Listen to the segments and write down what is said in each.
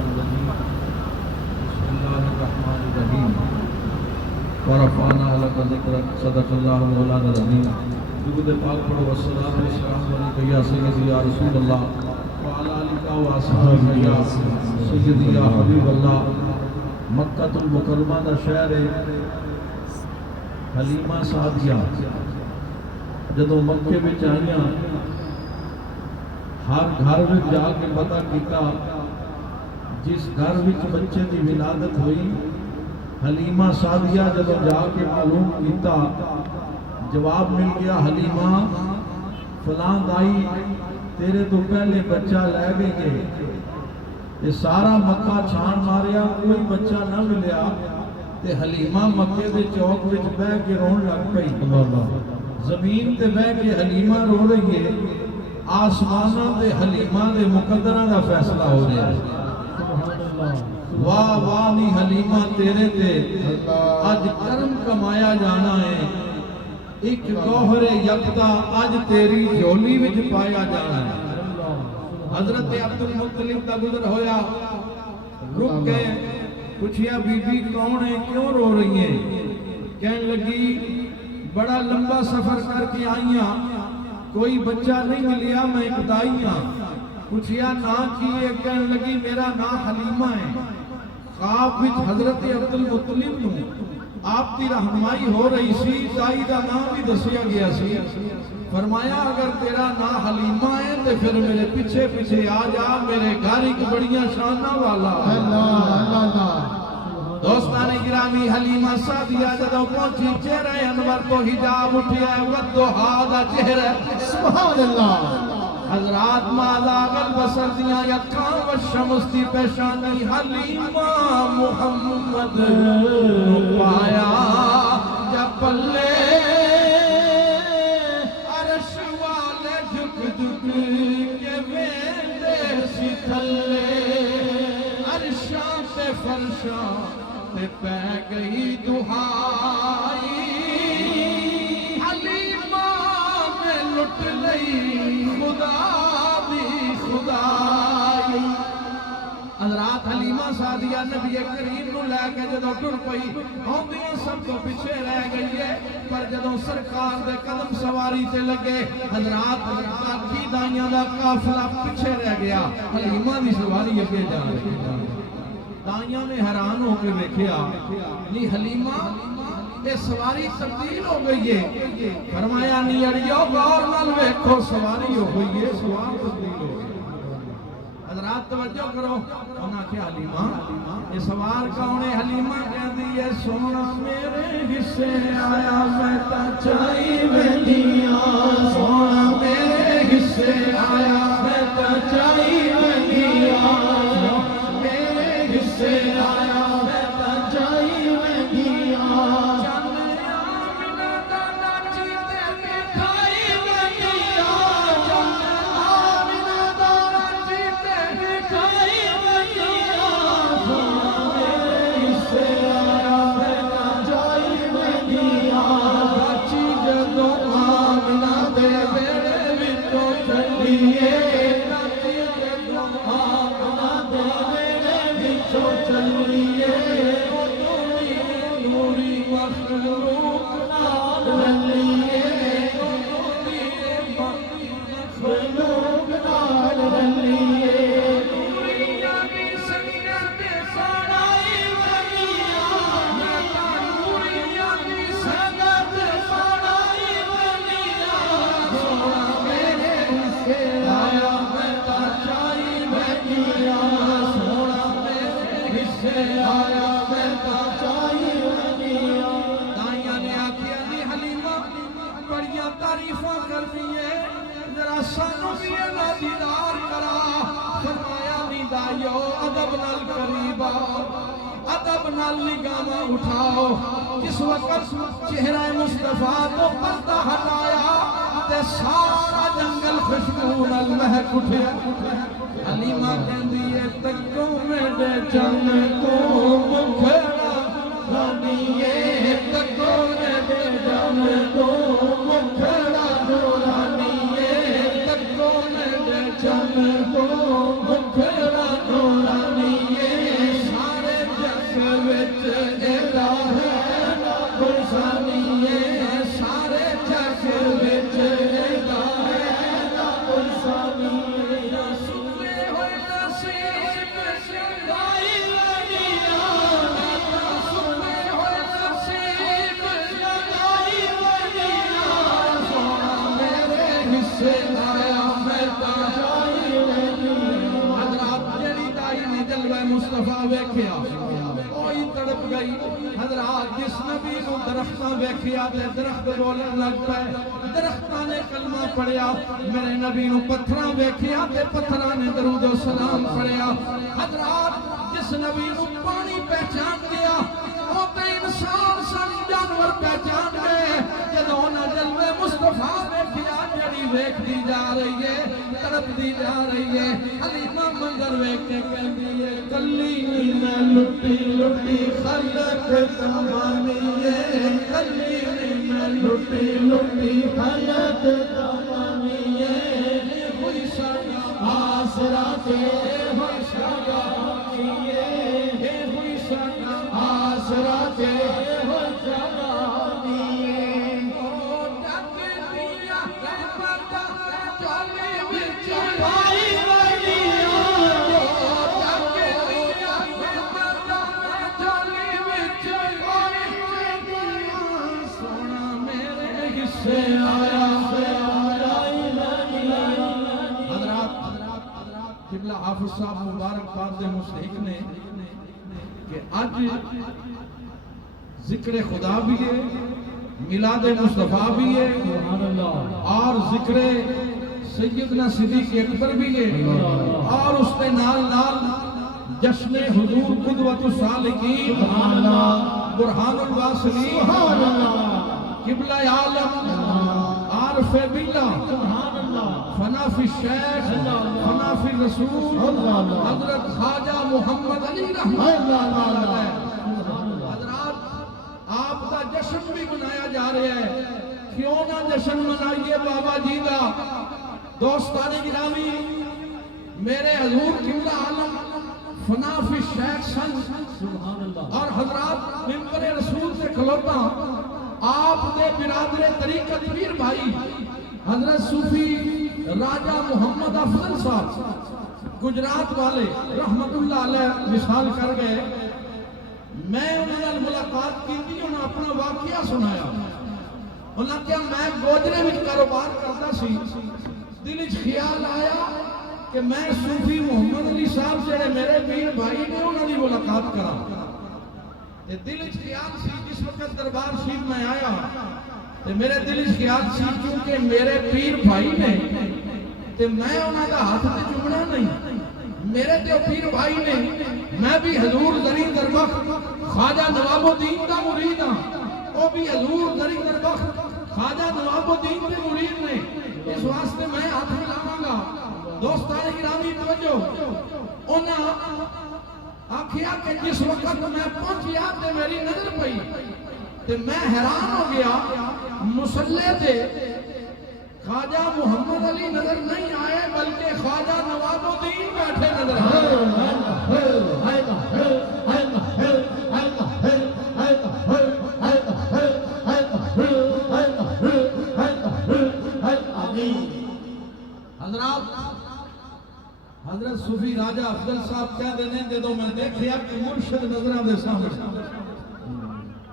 الشیطان الرجیم بسم اللہ الرحمن الرحیم ورفعنا لك ذکرک صدق اللہ مولانا العظیم درود پاک پڑھو والصلاۃ والسلام علیک یا سیدی یا رسول اللہ وعلی آلک و اصحابک یا سیدی یا حبیب اللہ مکہ المکرمہ دا شہر حلیمہ سعدیہ جدوں مکے وچ آئیاں ہر گھر وچ جا کے پتہ کیتا جس گھر وچ بچے دی ولادت ہوئی حلیمہ سعدیہ جدوں جا کے معلوم کیتا جواب مل گیا حلیمہ فلاں دائی تیرے تو پہلے بچہ لے گئے یہ سارا مکہ چھان ماریا کوئی بچہ نہ ملیا تے حلیمہ مکے دے چوک وچ بہ کے رون لگ پئی زمین تے بہ کے حلیمہ رو رہی ہے آسمانہ تے حلیمہ دے مقدرہ دا فیصلہ ہو رہا ہے واہ واہ نی حلیمہ تیرے تے آج کرم کمایا جانا ہے ایک گوہر یکتا آج تیری جھولی وچ پایا جانا ہے حضرت عبد المطلب دا گزر ہویا رک گئے پوچھیا بی بی کون ہے کیوں رو رہی ہیں کہنے لگی بڑا لمبا سفر کر کے آئیاں کوئی بچہ نہیں ملیا میں ایک دائی ہاں پوچھیا نا کیے کہنے لگی میرا نا حلیمہ ہے خواب وچ حضرت عبد المطلب نوں آپ کی رہنمائی ہو رہی سی دائی دا نام بھی دسیا گیا سی فرمایا اگر تیرا نا حلیمہ ہے تو پھر میرے پیچھے پیچھے آ جا میرے گھر ایک بڑیاں شانہ والا دوستان گرامی حلیمہ سعدیہ جدوں پہنچی چہرہ انور تو حجاب اٹھیا ہے والضحیٰ دا چہرہ سبحان اللہ حضرات مازاغ البصر دیاں یکاں والشمس دی پیشانی حلیمہ محمد پایا یا پلے عرش والے جھک جھک کے ویندے سی تھلے عرشاں تے فرشاں تے پہ گئی دہائی حلیمہ میں لٹ لئی خدا دی خدائی حضرات حلیمہ سعدیہ نبی کریم نو لے کے جدوں ٹر پئی ہوندیاں سب تو پیچھے رہ گئی ہے پر جدوں سرکار دے قدم سواری تے لگے حضرات باقی دائیاں دا قافلہ پیچھے رہ گیا حلیمہ دی سواری اگے جا رہی دائیاں نے حیران ہو کے دیکھیا نی حلیمہ یہ سواری تبدیل ہو گئی ہے فرمایا نی اڑیو غور نال ویکھو سواری ہو گئی ہے سوار تبدیل ہو گئی حضرات توجہ کرو انہاں کہ حلیمہ یہ سوار کون ہے حلیمہ کہندی ہے سونا میرے حصے آیا میں تا چائی ویندیاں سونا میرے حصے آیا میں تا چائی ویندیاں میرے حصے آیا میں تا چائی ویندیاں ادب نال نگاہ اٹھاؤ جس وقت چہرہ مصطفیٰ تو پردہ ہٹایا تے سارا جنگل خوشبو نال مہک اٹھیا حلیمہ کہندی ہے تکو میرے چن کو مکھڑا رانیے تکو میرے چن کو مکھڑا رانیے تکو میرے چن کو مکھڑا رانیے مصطفیٰ ویکھیا کوئی تڑپ گئی حضرات جس نبی کو درختاں ویکھیا تے درخت بولن لگ پئے درختاں نے کلمہ پڑھیا میرے نبی کو پتھراں ویکھیا تے پتھراں نے درود و سلام پڑھیا حضرات جس نبی کو پانی پہچان گیا وہ تے انسان سن جانور پہچان گئے جدوں نہ جلوے مصطفیٰ ویکھیا جڑی ویکھدی جا رہی ہے تڑپ دی جا رہی ہے حلیمہ منظر ویکھ کے کہندی ہے کلی میں لٹی لٹی خلق تمامی ہے کلی میں لٹی لٹی خلق تمامی ہے ہوئی شاگا آسرا تے ہوئی شاگا ہوئی شاگا آسرا تے ہوئی شاگا قبلہ حافظ صاحب مبارک باد مستحق نے کہ آج ذکر خدا بھی ہے میلاد مصطفیٰ بھی ہے اور ذکر سیدنا صدیق اکبر بھی ہے اور اس پہ نال نال جشن حضور قدوۃ السالکین برہان الواصلین قبلہ عالم عارف باللہ فنا فی الشیخ فنا فی الرسول حضرت خواجہ محمد علی رحمۃ اللہ علیہ حضرات آپ کا جشن بھی منایا جا رہا ہے کیوں نہ جشن منائیے بابا جی کا دوستان گرامی میرے حضور قبلہ عالم فنا فی الشیخ سن اور حضرات ممبر رسول سے کھلوتا آپ نے برادر طریقت پیر بھائی حضرت صوفی راجہ محمد افضل صاحب گجرات والے رحمت اللہ علیہ مثال کر گئے میں انہوں نے ملاقات کی تھی انہوں نے اپنا واقعہ سنایا انہوں نے کہا میں گوجرے میں کاروبار کرتا سی دل اچھ خیال آیا کہ میں صوفی محمد علی صاحب جڑے میرے پیر بھائی نے انہوں نے ملاقات کرا دل اچھ خیال سی جس وقت دربار شریف میں آیا میرے دل خیال سی کیونکہ میرے پیر بھائی نے تے میں انہاں دا ہاتھ تے چومنا نہیں میرے تے پیر بھائی نے میں بھی حضور زرین دربخت خواجہ نواب الدین دا مرید ہاں وہ بھی حضور زرین دربخت خواجہ نواب الدین دے مرید نے اس واسطے میں ہاتھ ملاواں گا دوستان گرامی توجہ انہاں آکھیا کہ جس وقت میں پہنچیا تے میری نظر پئی تے میں حیران ہو گیا مسلح تے خواجہ محمد علی نظر نہیں آئے بلکہ خواجہ نواب الدین بیٹھے نظر حضرت صوفی راجہ افضل صاحب کہہ دینے دے دو میں دیکھیا کہ مرشد نظرہ دے سامنے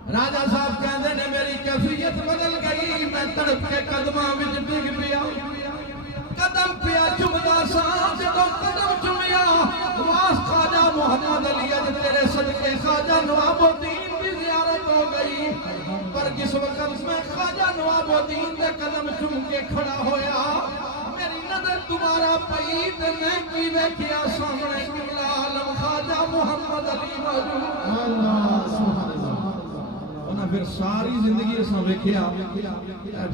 راجہ صاحب کہندے نے میری کیفیت بدل گئی میں تڑپ کے قدماں وچ ڈگ پیا قدم پیا چمدا سا جدوں قدم چمیا واس خواجہ محمد علی اج تیرے صدقے خواجہ نواب الدین کی زیارت ہو گئی پر جس وقت میں خواجہ نواب الدین دے قدم چم کے کھڑا ہویا میری نظر تمہارا پئی تے میں کی ویکھیا سامنے قبلہ عالم خواجہ محمد علی موجود اللہ سبحان اللہ پھر ساری زندگی اساں ویکھیا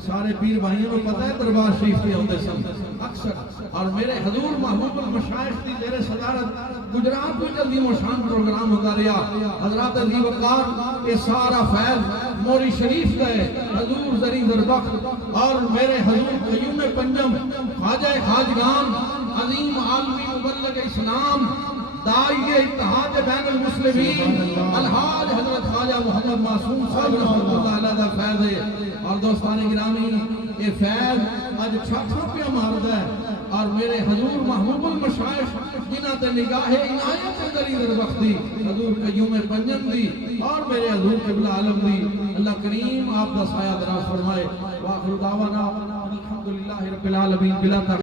سارے پیر بھائیوں کو پتہ ہے دربار شریف کے ہوندے سن اکثر اور میرے حضور محبوب المشائخ دی زیر صدارت گجرات میں عظیم و شان پروگرام ہوتا رہا حضرات علی وقار یہ سارا فیض موری شریف گئے حضور زرین دربخت اور میرے حضور قیوم پنجم خواجہ خواجگان عظیم عالمی مبلغ اسلام داعی اتحاد بین المسلمین الحاج حضرت خواجہ محمد معصوم صاحب رحمۃ اللہ علیہ دا فیض ہے اور دوستان گرامی یہ فیض آج چھاپا پہ ماردا ہے اور میرے حضور محبوب المشائخ جنہاں تے نگاہ عنایت زرین دربختی حضور قیوم پنجم دی اور میرے حضور قبلہ عالم دی اللہ کریم آپ دا سایہ دراز فرمائے واخر دعوانا الحمدللہ رب العالمین بلا